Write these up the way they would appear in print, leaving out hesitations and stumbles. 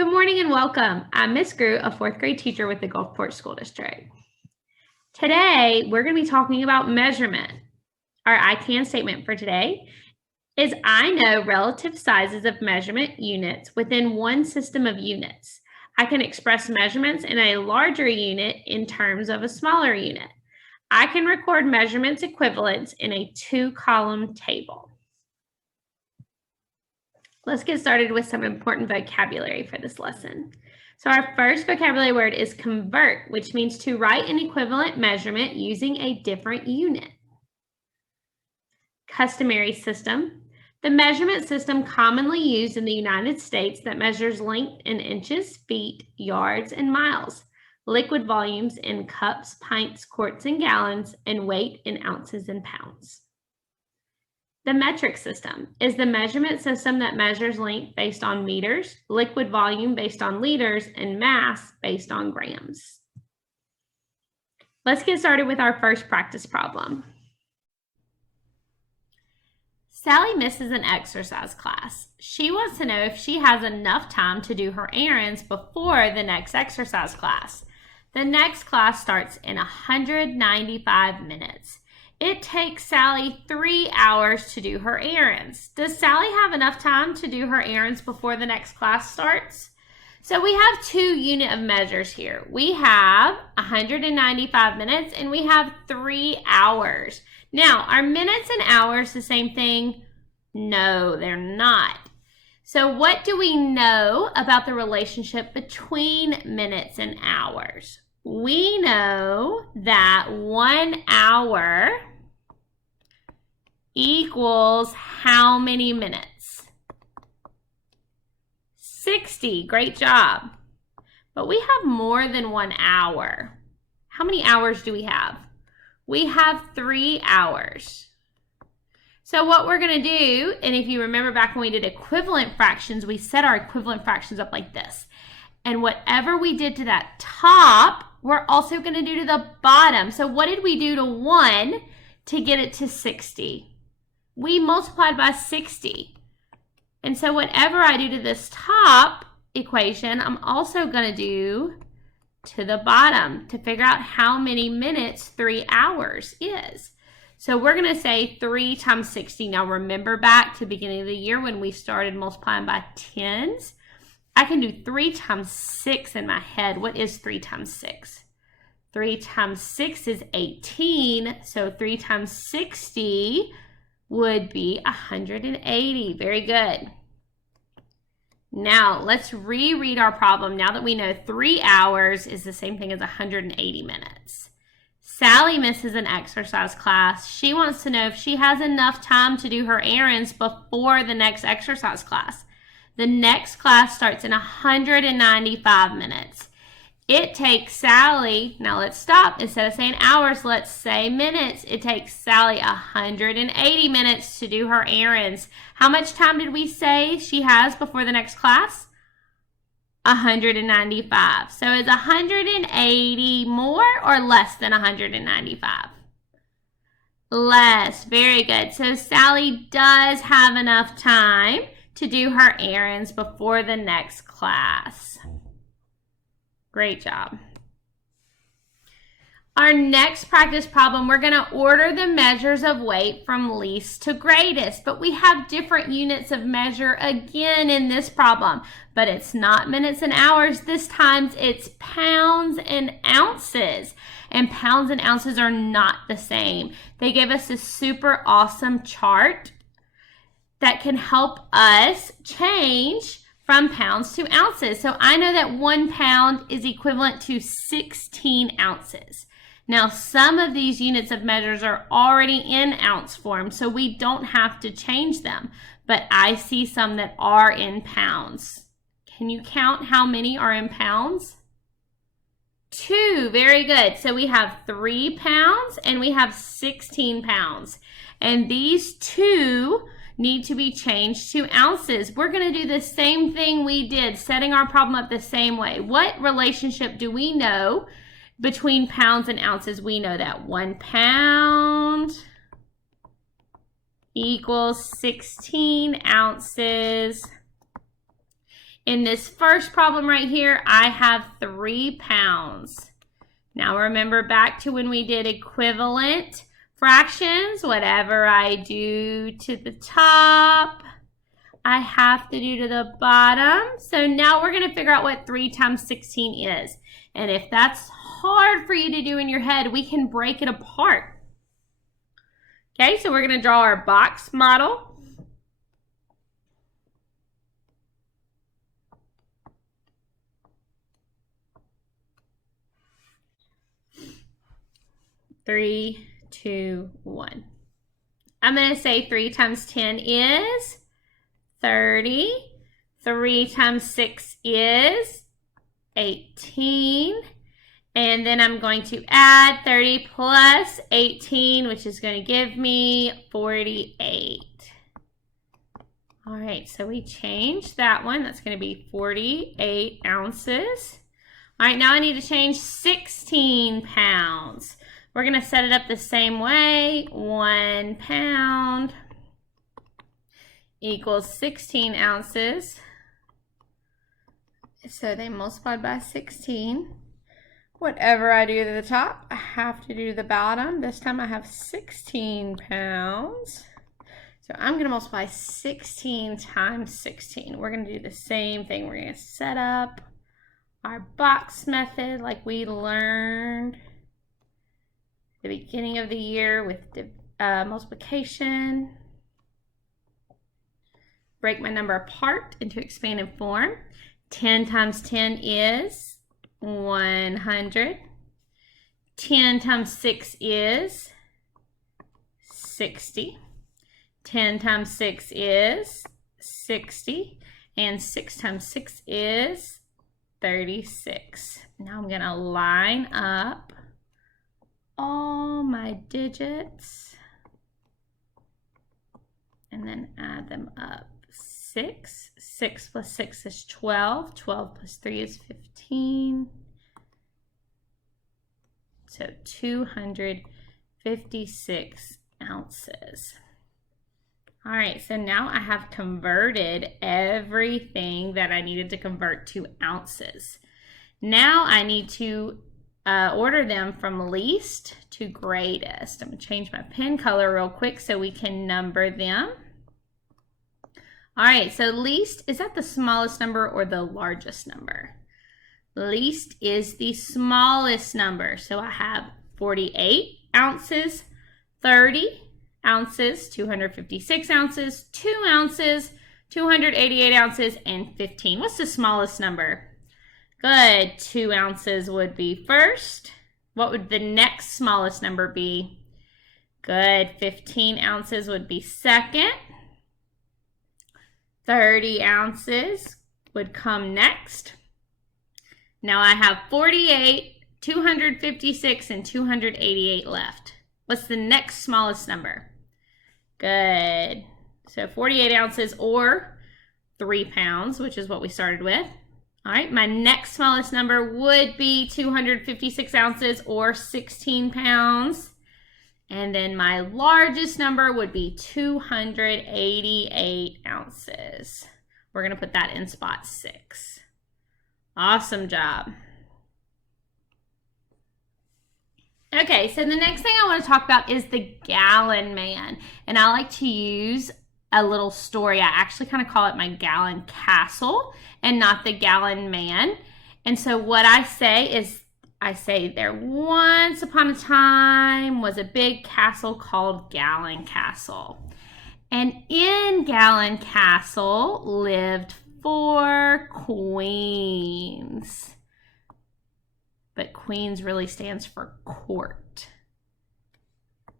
Good morning and welcome. I'm Miss Groot, a 4th grade teacher with the Gulfport School District. Today, we're going to be talking about measurement. Our I can statement for today is I know relative sizes of measurement units within one system of units. I can express measurements in a larger unit in terms of a smaller unit. I can record measurements equivalents in a 2-column table. Let's get started with some important vocabulary for this lesson. So our first vocabulary word is convert, which means to write an equivalent measurement using a different unit. Customary system, the measurement system commonly used in the United States that measures length in inches, feet, yards, and miles, liquid volumes in cups, pints, quarts, and gallons, and weight in ounces and pounds. The metric system is the measurement system that measures length based on meters, liquid volume based on liters, and mass based on grams. Let's get started with our first practice problem. Sally misses an exercise class. She wants to know if she has enough time to do her errands before the next exercise class. The next class starts in 195 minutes. It takes Sally 3 hours to do her errands. Does Sally have enough time to do her errands before the next class starts? So we have 2 unit of measures here. We have 195 minutes and we have 3 hours. Now, are minutes and hours the same thing? No, they're not. So what do we know about the relationship between minutes and hours? We know that 1 hour equals how many minutes? 60. Great job. But we have more than 1 hour. How many hours do we have? We have 3 hours. So what we're going to do, and if you remember back when we did equivalent fractions, we set our equivalent fractions up like this. And whatever we did to that top, we're also going to do to the bottom. So what did we do to 1 to get it to 60? We multiplied by 60. And so whatever I do to this top equation, I'm also going to do to the bottom to figure out how many minutes 3 hours is. So we're going to say 3 times 60. Now remember back to the beginning of the year when we started multiplying by tens. I can do 3 times 6 in my head. What is 3 times 6? 3 times 6 is 18. So 3 times 60 would be 180. Very good. Now let's reread our problem now that we know 3 hours is the same thing as 180 minutes. Sally misses an exercise class. She wants to know if she has enough time to do her errands before the next exercise class. The next class starts in 195 minutes. It takes Sally, now let's stop. Instead of saying hours, let's say minutes. It takes Sally 180 minutes to do her errands. How much time did we say she has before the next class? 195. So is 180 more or less than 195? Less. Very good. So Sally does have enough time to do her errands before the next class. Great job. Our next practice problem, we're going to order the measures of weight from least to greatest, but we have different units of measure again in this problem, but it's not minutes and hours. This time it's pounds and ounces, and pounds and ounces are not the same. They give us a super awesome chart that can help us change from pounds to ounces. So I know that 1 pound is equivalent to 16 ounces. Now, some of these units of measures are already in ounce form, so we don't have to change them. But I see some that are in pounds. Can you count how many are in pounds? 2. Very good. So we have 3 pounds and we have 16 pounds. And these 2 need to be changed to ounces. We're going to do the same thing we did, setting our problem up the same way. What relationship do we know between pounds and ounces? We know that 1 pound equals 16 ounces. In this first problem right here, I have 3 pounds. Now remember back to when we did equivalent fractions. Whatever I do to the top, I have to do to the bottom. So now we're going to figure out what 3 times 16 is. And if that's hard for you to do in your head, we can break it apart. Okay, so we're going to draw our box model. Three, 2, 1. I'm going to say 3 times 10 is 30. 3 times 6 is 18. And then I'm going to add 30 plus 18, which is going to give me 48. All right, so we changed that one. That's going to be 48 ounces. All right, now I need to change 16 pounds. We're going to set it up the same way. 1 pound equals 16 ounces. So they multiplied by 16. Whatever I do to the top, I have to do to the bottom. This time I have 16 pounds. So I'm going to multiply 16 times 16. We're going to do the same thing. We're going to set up our box method like we learned at the beginning of the year with multiplication. Break my number apart into expanded form. 10 times 10 is 100. 10 times 6 is 60. 10 times 6 is 60. And 6 times 6 is 36. Now I'm going to line up all my digits and then add them up. 6. 6 plus 6 is 12. 12 plus 3 is 15. So 256 ounces. All right, so now I have converted everything that I needed to convert to ounces. Now I need to order them from least to greatest. I'm going to change my pen color real quick so we can number them. All right, so least, is that the smallest number or the largest number? Least is the smallest number. So I have 48 ounces, 30 ounces, 256 ounces, 2 ounces, 288 ounces, and 15. What's the smallest number? Good, 2 ounces would be first. What would the next smallest number be? Good, 15 ounces would be second. 30 ounces would come next. Now I have 48, 256, and 288 left. What's the next smallest number? Good. So 48 ounces or 3 pounds, which is what we started with. All right, my next smallest number would be 256 ounces or 16 pounds. And then my largest number would be 288 ounces. We're going to put that in spot 6. Awesome job. Okay, so the next thing I want to talk about is the gallon man. And I like to use a little story. I actually kind of call it my gallon castle and not the gallon man. And so what I say is, I say there once upon a time was a big castle called Gallon Castle. And in Gallon Castle lived 4 queens. But queens really stands for court.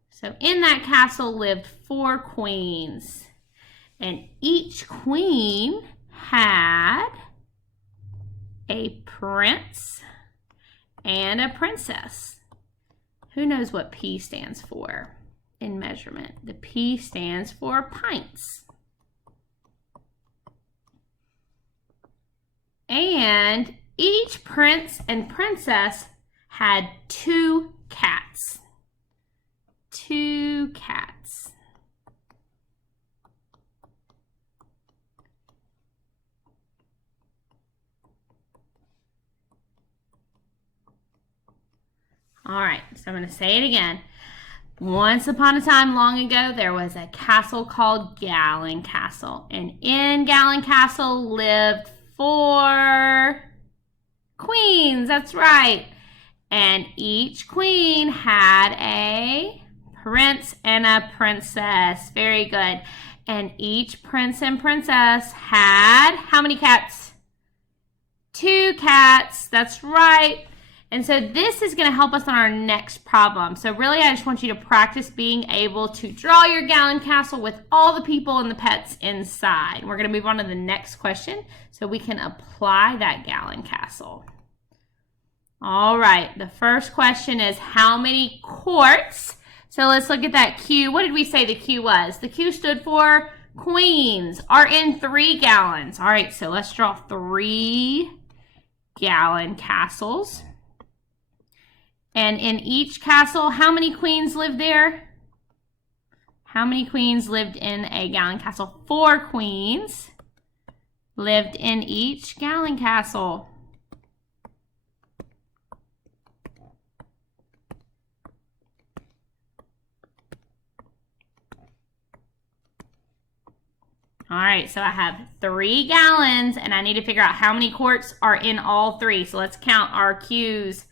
So in that castle lived 4 queens. And each queen had a prince and a princess. Who knows what P stands for in measurement? The P stands for pints. And each prince and princess had 2 cats. 2 cats. All right, so I'm going to say it again. Once upon a time long ago, there was a castle called Gallon Castle. And in Gallon Castle lived 4 queens. That's right. And each queen had a prince and a princess. Very good. And each prince and princess had how many cats? 2 cats. That's right. And so this is going to help us on our next problem. So really, I just want you to practice being able to draw your Gallon Castle with all the people and the pets inside. We're going to move on to the next question so we can apply that Gallon Castle. All right, the first question is how many quarts? So let's look at that Q. What did we say the Q was? The Q stood for queens are in 3 gallons. All right, so let's draw 3 Gallon Castles. And in each castle, how many queens lived there? How many queens lived in a Gallon Castle? 4 queens lived in each Gallon Castle. All right, so I have 3 gallons, and I need to figure out how many quarts are in all 3. So let's count our Q's.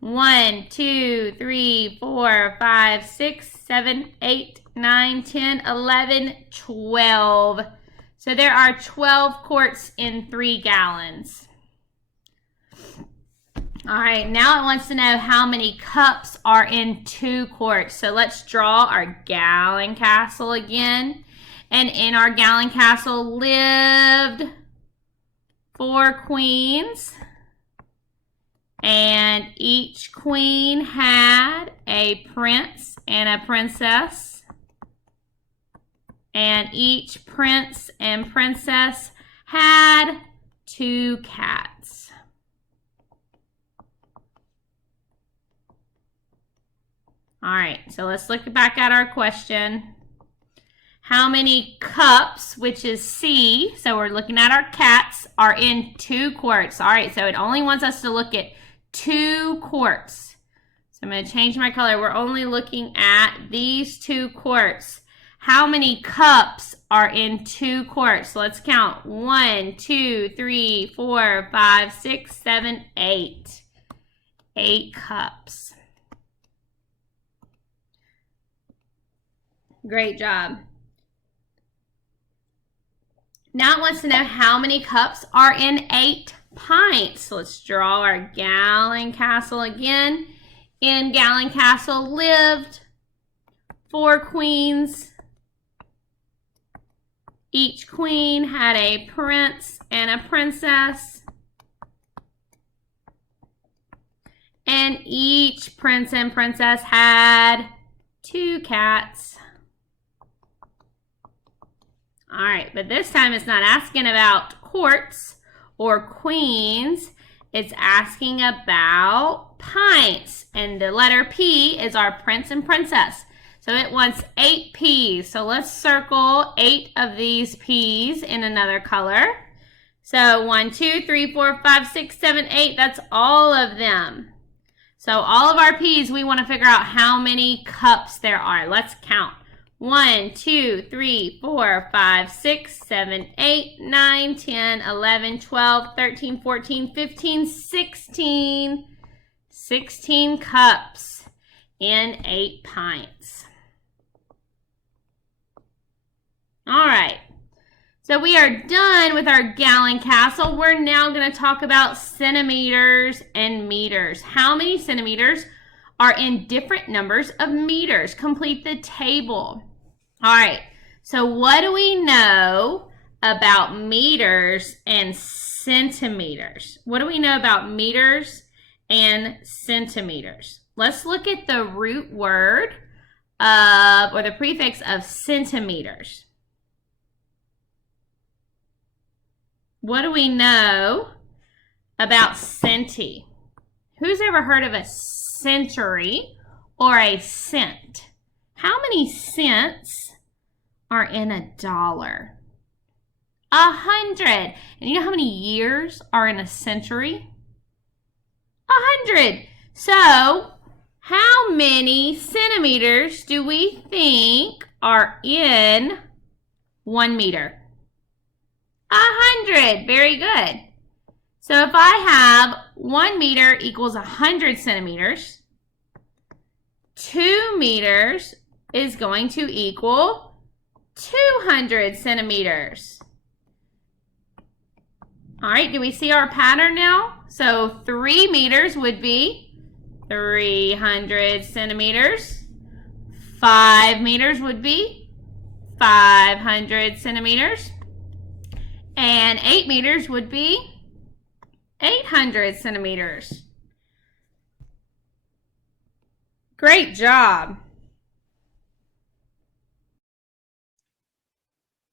1, 2, 3, 4, 5, 6, 7, 8, 9, 10, 11, 12. So there are 12 quarts in 3 gallons. All right, now it wants to know how many cups are in 2 quarts. So let's draw our Gallon Castle again. And in our Gallon Castle lived 4 queens. And each queen had a prince and a princess. And each prince and princess had 2 cats. All right, so let's look back at our question. How many cups, which is C, so we're looking at our cats, are in 2 quarts? All right, so it only wants us to look at 2 quarts. So I'm going to change my color. We're only looking at these 2 quarts. How many cups are in 2 quarts? So let's count. 1, 2, 3, 4, 5, 6, 7, 8. 8 cups. Great job. Now it wants to know how many cups are in 8 pints. So let's draw our Gallon Castle again. In Gallon Castle lived 4 queens. Each queen had a prince and a princess. And each prince and princess had 2 cats. All right, but this time it's not asking about quarts or queens. It's asking about pints. And the letter P is our prince and princess. So it wants 8 P's. So let's circle 8 of these P's in another color. So 1, 2, 3, 4, 5, 6, 7, 8. That's all of them. So all of our P's, we want to figure out how many cups there are. Let's count. 1, 2, 3, 4, 5, 6, 7, 8, 9, 10, 11, 12, 13, 14, 15, 16. 16 cups in 8 pints. All right. So we are done with our Gallon Castle. We're now going to talk about centimeters and meters. How many centimeters are in different numbers of meters? Complete the table. All right, so what do we know about meters and centimeters? What do we know about meters and centimeters? Let's look at the root word of, or the prefix of centimeters. What do we know about centi? Who's ever heard of a century or a cent? How many cents are in $1? 100. And you know how many years are in a century? 100. So, How many centimeters do we think are in 1 meter? 100. Very good. So if I have 1 meter equals 100 centimeters, 2 meters is going to equal 200 centimeters. All right, do we see our pattern now? So 3 meters would be 300 centimeters. 5 meters would be 500 centimeters. And 8 meters would be 800 centimeters. Great job.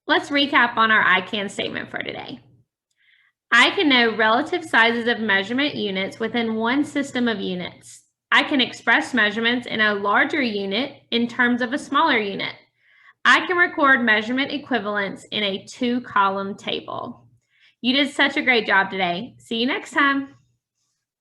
Let's recap on our I can statement for today. I can know relative sizes of measurement units within one system of units. I can express measurements in a larger unit in terms of a smaller unit. I can record measurement equivalents in a 2-column table. You did such a great job today. See you next time.